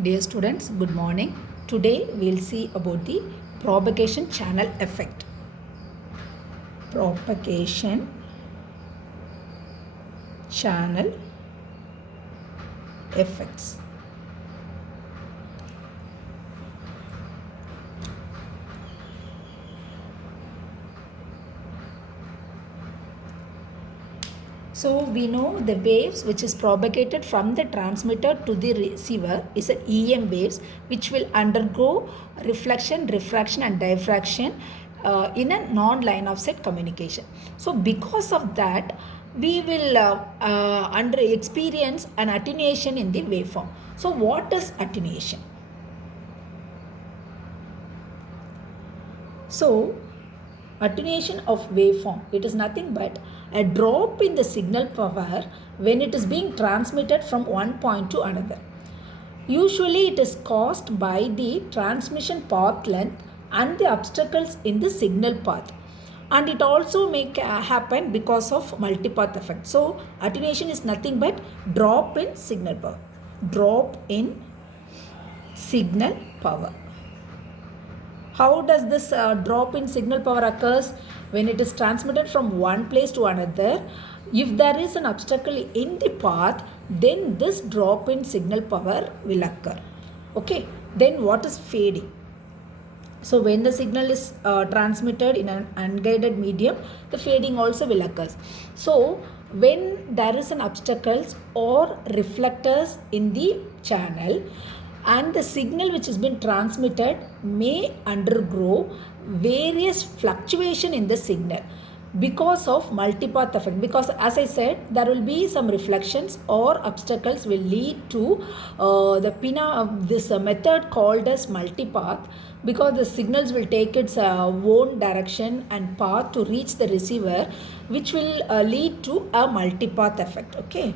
Dear students, good morning. Today we'll see about the propagation channel effect. Propagation channel effects. So we know the waves which is propagated from the transmitter to the receiver is an EM waves which will undergo reflection, refraction and diffraction in a non-line of sight communication. So because of that, we will under experience an attenuation in the waveform. So what is attenuation? So attenuation of waveform, it is nothing but a drop in the signal power when it is being transmitted from one point to another. Usually it is caused by the transmission path length and the obstacles in the signal path, and it also may happen because of multipath effect. So attenuation is nothing but drop in signal power. Drop in signal power. How does this drop in signal power occurs? When it is transmitted from one place to another, if there is an obstacle in the path, then this drop in signal power will occur. Okay, then what is fading? So when the signal is transmitted in an unguided medium, the fading also will occur. So when there is an obstacles or reflectors in the channel, and the signal which has been transmitted may undergo various fluctuation in the signal because of multipath effect. Because as I said, there will be some reflections or obstacles will lead to this method called as multipath, because the signals will take its own direction and path to reach the receiver, which will lead to a multipath effect. Okay.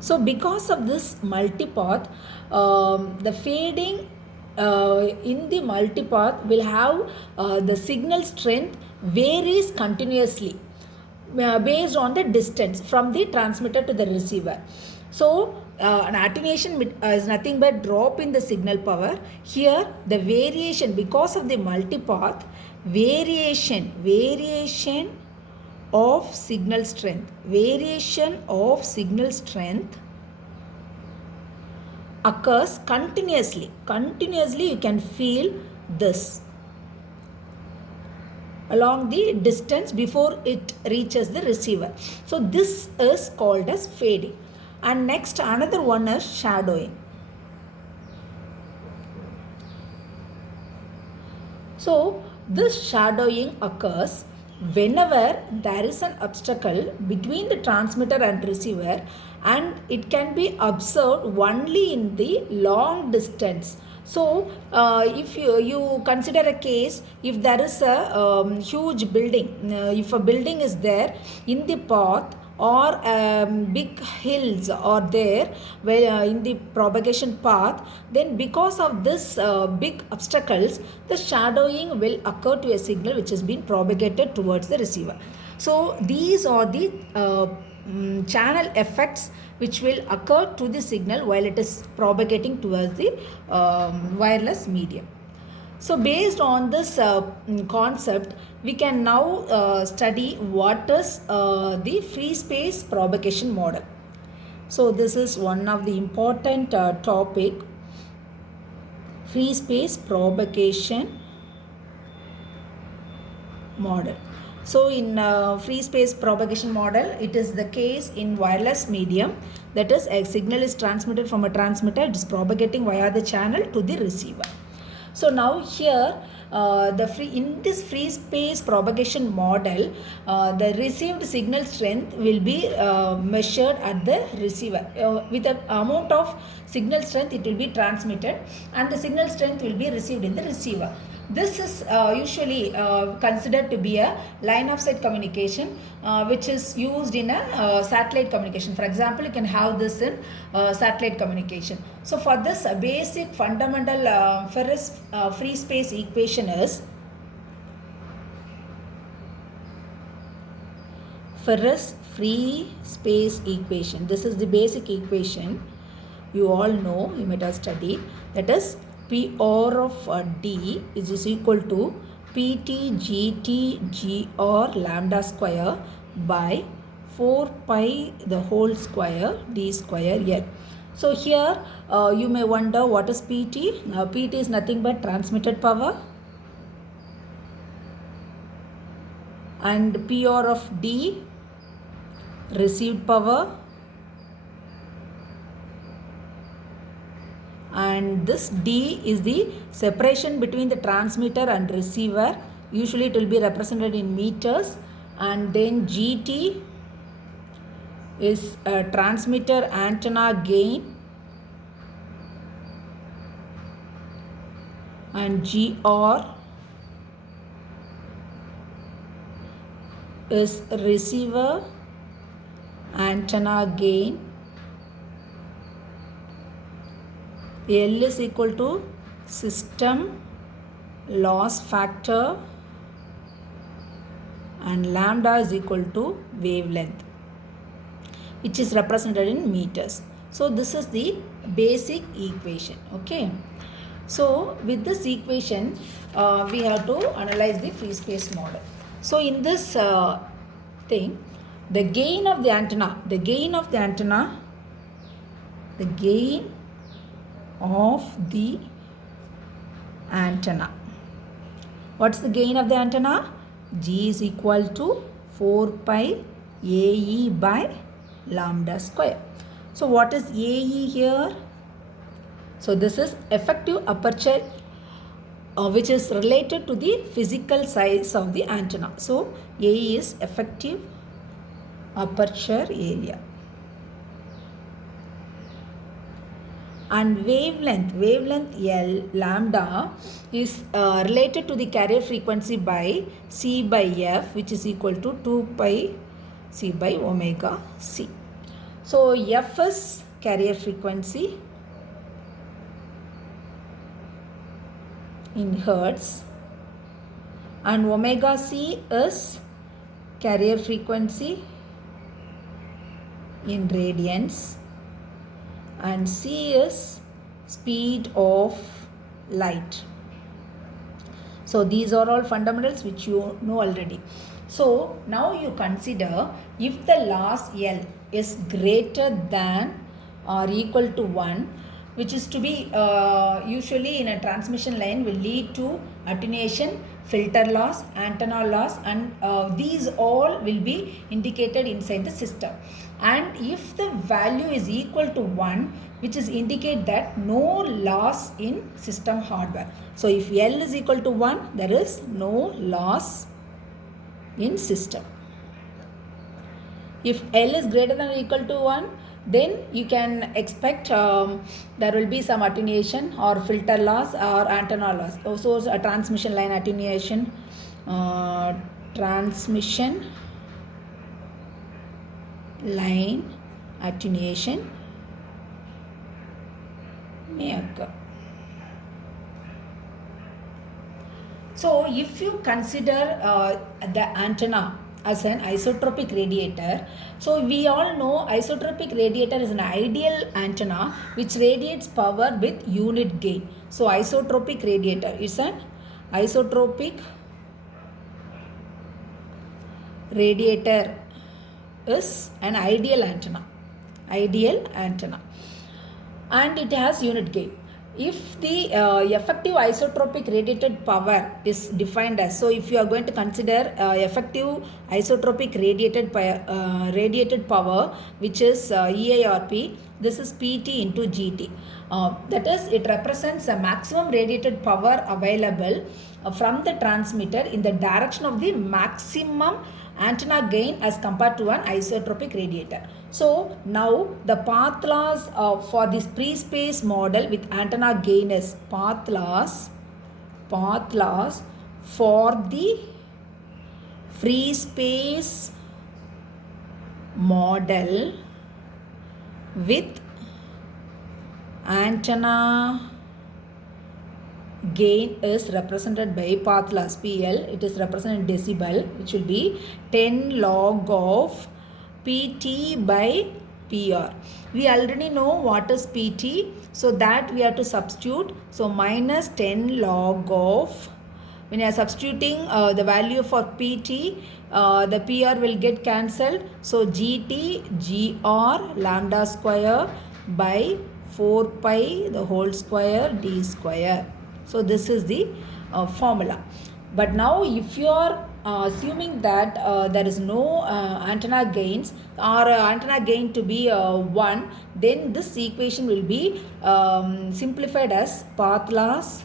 So because of this multipath, the fading in the multipath will have the signal strength varies continuously based on the distance from the transmitter to the receiver. So an attenuation is nothing but drop in the signal power. Here the variation, because of the multipath, variation of signal strength, occurs continuously. You can feel this along the distance before it reaches the receiver. So this is called as fading. And next, another one is shadowing. So this shadowing occurs whenever there is an obstacle between the transmitter and receiver, and it can be observed only in the long distance. So if you consider a case, if there is a huge building, if a building is there in the path, or big hills are there where in the propagation path, then because of this big obstacles, the shadowing will occur to a signal which has been propagated towards the receiver. So these are the channel effects which will occur to the signal while it is propagating towards the wireless medium. So based on this concept, we can now study what is the free space propagation model. So this is one of the important topic, free space propagation model. So in free space propagation model, it is the case in wireless medium, that is a signal is transmitted from a transmitter, it is propagating via the channel to the receiver. So now here in this free space propagation model, the received signal strength will be measured at the receiver. With an amount of signal strength, it will be transmitted, and the signal strength will be received in the receiver. This is usually considered to be a line of sight communication, which is used in a satellite communication. For example, you can have this in satellite communication. So for this basic fundamental free space equation is Ferris free space equation. This is the basic equation. you all know, you might have studied, that is PR of D is equal to PT GT GR lambda square by 4 pi the whole square D square L. So here you may wonder what is PT. PT is nothing but transmitted power, and PR of D received power, and this D is the separation between the transmitter and receiver. Usually it will be represented in meters, and then GT is a transmitter antenna gain, and GR is receiver antenna gain. L is equal to system loss factor, and lambda is equal to wavelength, which is represented in meters. So this is the basic equation. Okay. So with this equation, we have to analyze the free space model. So in this thing, the gain of the antenna, what's the gain of the antenna? G is equal to 4 pi AE by lambda square. So what is AE here? So this is effective aperture which is related to the physical size of the antenna. So AE is effective aperture area. And wavelength L lambda is related to the carrier frequency by C by F, which is equal to 2 pi C by omega C. So F is carrier frequency in hertz, and omega C is carrier frequency in radians, and C is speed of light. So these are all fundamentals which you know already. So now you consider if the loss L is greater than or equal to 1, which is to be usually in a transmission line will lead to attenuation, filter loss, antenna loss, and these all will be indicated inside the system. And if the value is equal to 1, which is indicate that no loss in system hardware. So if L is equal to 1, there is no loss in system. If L is greater than or equal to 1, then you can expect there will be some attenuation or filter loss or antenna loss. Also a transmission line attenuation, transmission line attenuation may occur. So if you consider the antenna as an isotropic radiator, so we all know isotropic radiator is an ideal antenna which radiates power with unit gain. So isotropic radiator is an isotropic radiator is an ideal antenna, and it has unit gain. If the effective isotropic radiated power is defined as, so if you are going to consider effective isotropic radiated power, which is EIRP, this is PT into GT. That is, it represents the maximum radiated power available from the transmitter in the direction of the maximum antenna gain as compared to an isotropic radiator. So now the path loss for this free space model with antenna gain is path loss for the free space model with antenna gain is represented by path loss PL. It is represented in decibel, which will be 10 log of PT by PR. We already know what is PT, so that we have to substitute. So minus 10 log of, when you are substituting the value for PT, the PR will get cancelled. So GT GR lambda square by 4 pi the whole square D square. So this is the formula. But now if you are assuming that there is no antenna gains or antenna gain to be 1, then this equation will be simplified as path loss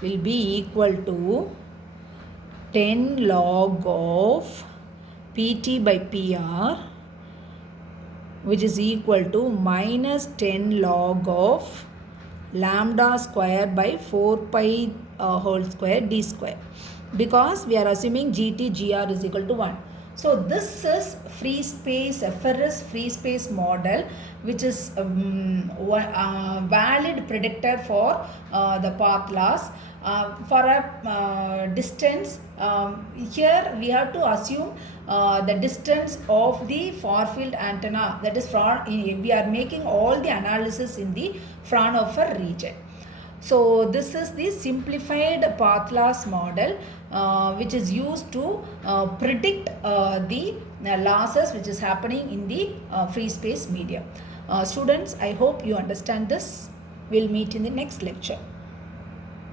will be equal to 10 log of PT by PR, which is equal to minus 10 log of lambda square by 4 pi whole square D square, because we are assuming GT GR is equal to 1. So this is free space, FRS free space model, which is valid predictor for the path loss. For a distance, here we have to assume the distance of the far field antenna, that is we are making all the analysis in the Fraunhofer region. So this is the simplified path loss model which is used to predict the losses which is happening in the free space medium. Students, I hope you understand this. We'll meet in the next lecture.